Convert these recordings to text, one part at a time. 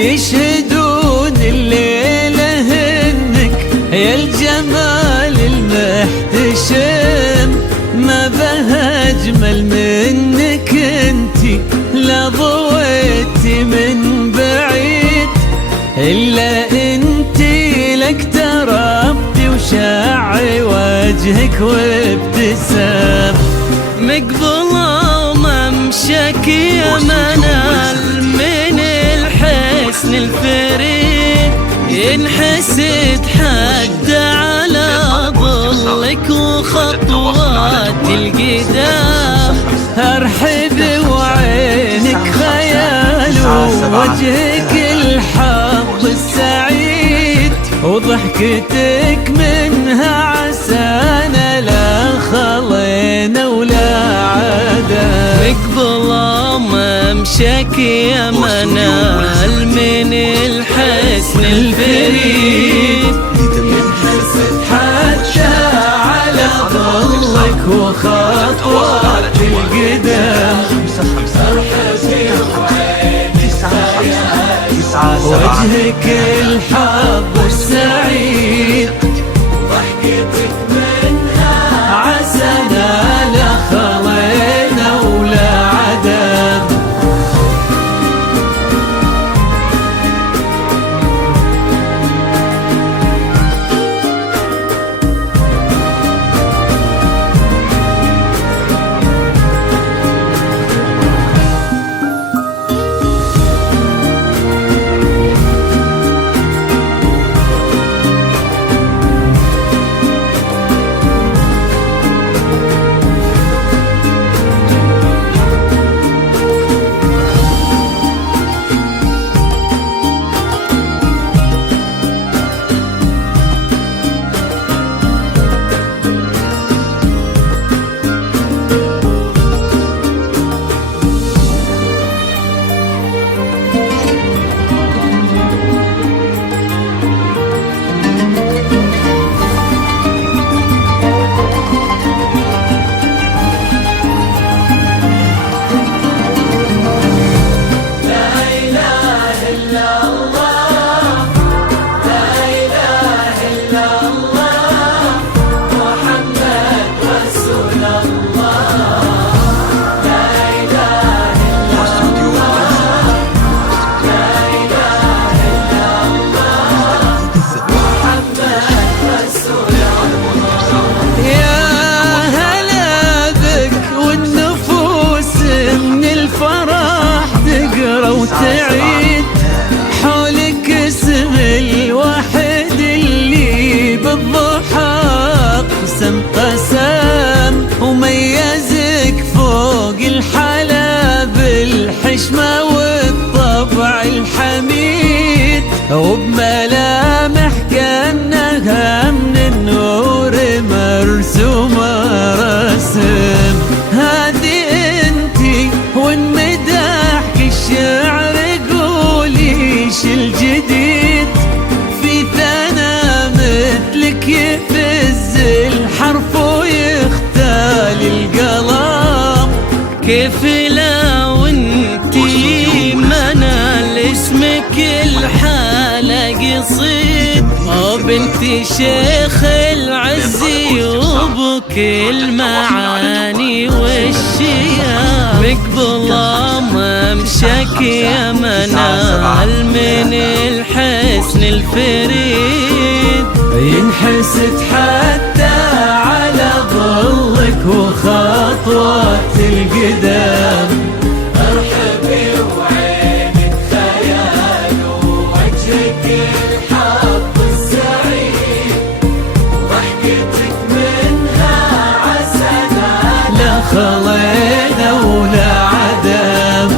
يشهدون الليلة إنك يا الجمال المحتشم، ما بها أجمل منك انتي لا ضويتي من بعيد، إلا انتي لك تربتي وشاعي وجهك وابتسام. مقبلة وممشك يا منال من الحسن الفريد، ينحسد حد على ظلك وخطوات القدام. ارحب وعينك خيال ووجهك الحظ السعيد، وضحكتك منها عسانا لا خلينا ولا عدا. مقبلة ممشك يا منال من الحسن الفريد، ينحسد حتى على ظلك وخطوات القدام. وجهك الحظ السعيد، ضحكتك منها عسانا لا خلينا ولا عدم. وتعيد حولك اسم الواحد اللي بالضحى قسم قسم، وميزك فوق الحلا بالحشمة والطبع الحميد، وبملامح كأنها من النور مرسومة رسم. هذه انتي والمداح الشعر قوليش الجديد، في ثنا مثلك يفز الحرف ويختال القلم. كيف لو انتي منال اسمك الحالة قصيد، بنتي شيخ العزي وبكل المعاني والشيام. مقبلة ممشك يا منال من الحسن الفريد، ينحسد حتى على ظلك وخطوات القدام. ارحبي وعينك خيال ووجهك الحظ السعيد، ضحكتك منها عسانا لا خلينا ولا عدم.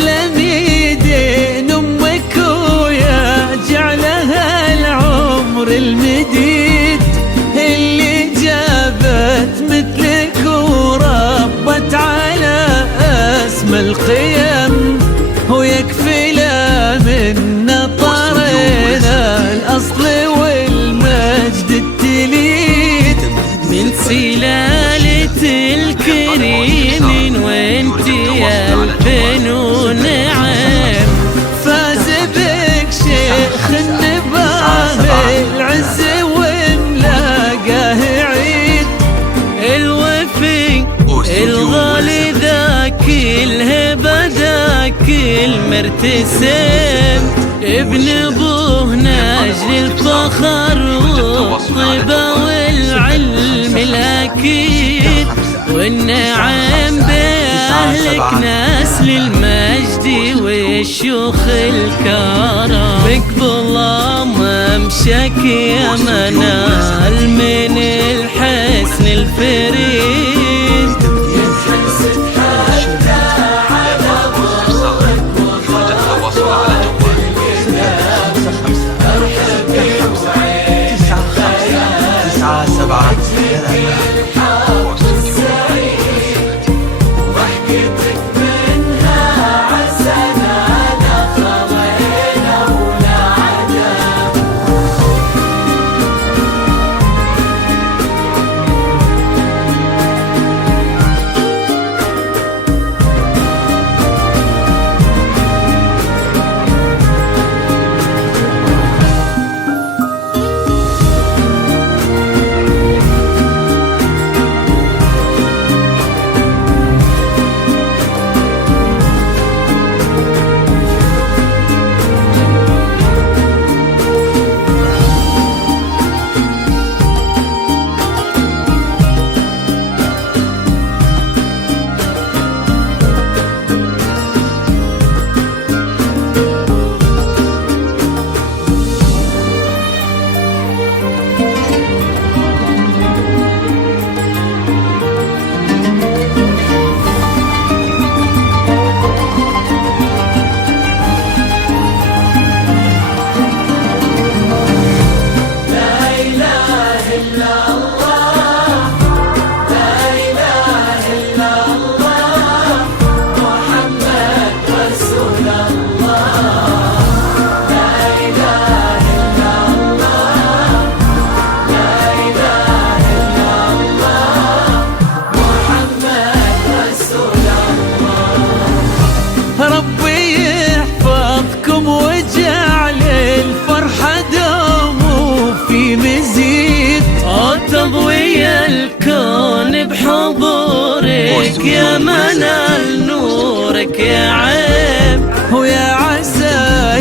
تسلم يدين امك ويا جعلها العمر المديد، اللي جابت مثلك وربت على اسمى القيم، ويكفي لا من طرينا الاصل والمجد التليد، من سلالة الكريمين وانت يا البنون نعم، فاز بك شيخ النباه العز وملاقاه عيد، الوفي الغالي ذاك الهبة ذاك المرتسم، ابن ابوه ناجل الفخر والطيبة والعلم الاكيد، والنعم باهلك نسل المجد والشيوخ الكرم، بقبل الله ممشك يا منال من الحسن الفريد. تضوي الكون بحضورك يا منال نورك يا عيب، ويا عسى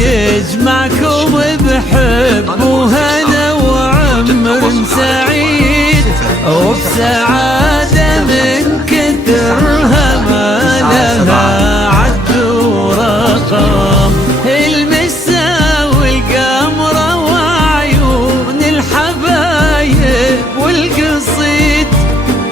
يجمعكم بحب وهنا وعمر سعيد، وبسعادة من كثرها ما لها عد ورقم، المسا والقمرة وعيون الحبايب والقصيد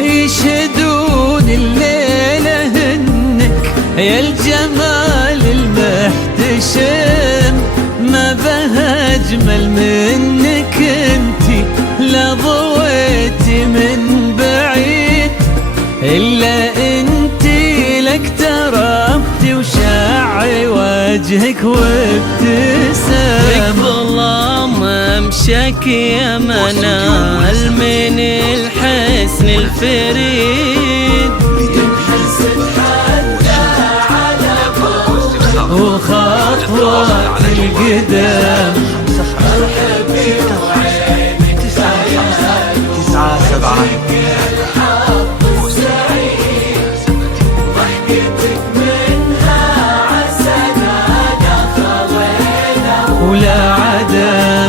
يشهدون الليلة هنك يا الجمال المحتشم، ما بها أجمل منك انتي لا ضويتي من بعيد، إلا انتي لك تربتي وشاعي وجهك وابتسام، والله ممشك يا منال من الحسن الفريد، وخطوات القدام مرحبي وعينك سعيد 9-7 الحظ سعيد، ضحكتك منها عسى دخلنا ولا عدا